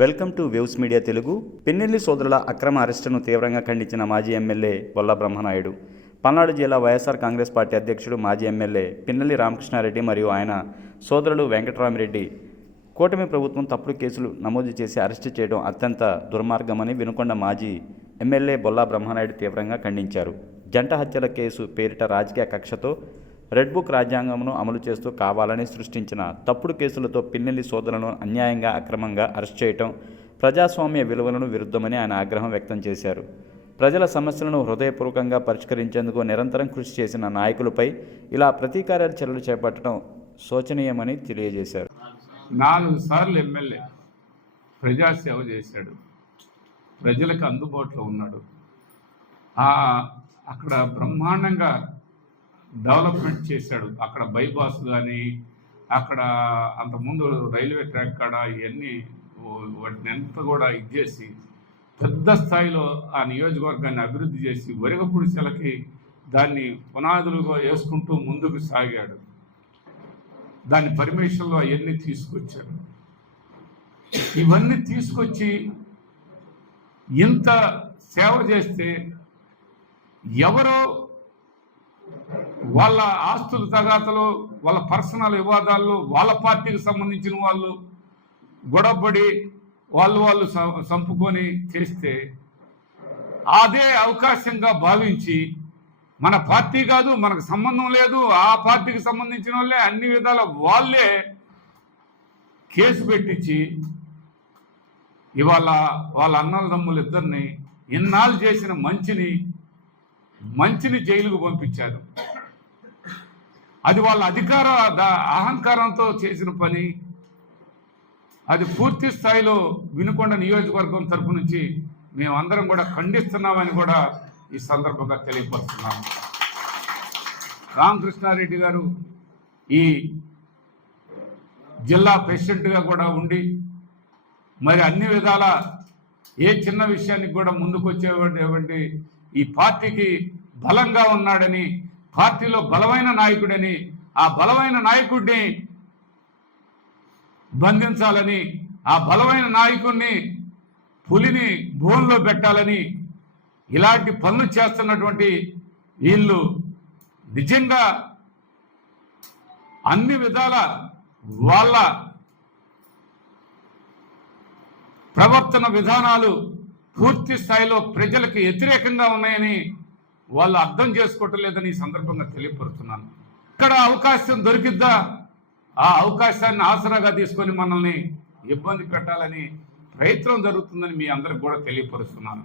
Welcome to waves media Telugu. Pinnelli సోదరుల అక్రమ అరెస్టును తీవ్రంగా ఖండించిన మాజీ ఎమ్మెల్యే బొల్లా బ్రహ్మనాయుడు, పల్నాడు జిల్లా వైఎస్ఆర్ కాంగ్రెస్ పార్టీ అధ్యక్షుడు మాజీ ఎమ్మెల్యే పిన్నెల్లి రామకృష్ణారెడ్డి మరియు ఆయన సోదరుడు వెంకటరామిరెడ్డి కూటమి ప్రభుత్వం తప్పుడు కేసులు నమోదు చేసి అరెస్టు చేయడం అత్యంత దుర్మార్గమని వినుకొండ మాజీ ఎమ్మెల్యే బొల్లా బ్రహ్మనాయుడు తీవ్రంగా ఖండించారు. జంట హత్యల కేసు పేరిట రాజకీయ కక్షతో రెడ్ బుక్ రాజ్యాంగంను అమలు చేస్తూ కావాలని సృష్టించిన తప్పుడు కేసులతో పిన్నెల్లి సోదరులను అన్యాయంగా అక్రమంగా అరెస్ట్ చేయడం ప్రజాస్వామ్య విలువలను విరుద్ధమని ఆయన ఆగ్రహం వ్యక్తం చేశారు. ప్రజల సమస్యలను హృదయపూర్వకంగా పరిష్కరించేందుకు నిరంతరం కృషి చేసిన నాయకులపై ఇలా ప్రతీకార చర్యలు చేపట్టడం శోచనీయమని తెలియజేశారు. 4 సార్లు ఎమ్మెల్యే ప్రజాసేవ చేశాడు, ప్రజలకు అందుబాటులో ఉన్నాడు. అక్కడ బ్రహ్మాండంగా డెవలప్మెంట్ చేశాడు. అక్కడ బైపాస్ కానీ, అక్కడ అంతకుముందు రైల్వే ట్రాక్ కాడ ఇవన్నీ వాటిని ఎంత కూడా ఇచ్చేసి పెద్ద స్థాయిలో ఆ నియోజకవర్గాన్ని అభివృద్ధి చేసి వరిగపుడిసెలకి దాన్ని పునాదులుగా వేసుకుంటూ ముందుకు సాగాడు. దాని పర్మిషన్లో అవన్నీ తీసుకొచ్చారు. ఇవన్నీ తీసుకొచ్చి ఇంత సేవ చేస్తే ఎవరో వాళ్ళ ఆస్తుల తగాతలు, వాళ్ళ పర్సనల్ వివాదాల్లో వాళ్ళ పార్టీకి సంబంధించిన వాళ్ళు గొడవపడి వాళ్ళు చంపుకొని చేస్తే అదే అవకాశంగా భావించి మన పార్టీ కాదు, మనకు సంబంధం లేదు, ఆ పార్టీకి సంబంధించిన వాళ్ళే అన్ని విధాల వాళ్ళే కేసు పెట్టించి ఇవాళ వాళ్ళ అన్నదమ్ములు ఇద్దరిని ఇన్నాళ్ళు చేసిన మంచిని జైలుకు పంపించారు. అది వాళ్ళ అహంకారంతో చేసిన పని. అది పూర్తి స్థాయిలో వినుకొండ నియోజకవర్గం తరపు నుంచి మేమందరం కూడా ఖండిస్తున్నామని కూడా ఈ సందర్భంగా తెలియపరుస్తున్నాము. రామకృష్ణారెడ్డి గారు ఈ జిల్లా ప్రెసిడెంట్గా కూడా ఉండి మరి అన్ని విధాల ఏ చిన్న విషయానికి కూడా ముందుకు వచ్చేటువంటి ఈ పార్టీకి బలంగా ఉన్నాడని, పార్టీలో బలమైన నాయకుడని, ఆ బలమైన నాయకుడిని బంధించాలని, ఆ బలమైన నాయకుడిని పులిని బోన్లో పెట్టాలని ఇలాంటి పనులు చేస్తున్నటువంటి వీళ్ళు నిజంగా అన్ని విధాల వాళ్ళ ప్రవర్తన విధానాలు పూర్తి స్థాయిలో ప్రజలకు వ్యతిరేకంగా ఉన్నాయని వాళ్ళు అర్థం చేసుకోవటం లేదని ఈ సందర్భంగా తెలియపరుస్తున్నాను. ఇక్కడ అవకాశం దొరికిద్దా ఆ అవకాశాన్ని ఆసరాగా తీసుకొని మనల్ని ఇబ్బంది పెట్టాలని ప్రయత్నం జరుగుతుందని మీ అందరికి కూడా తెలియపరుస్తున్నాను.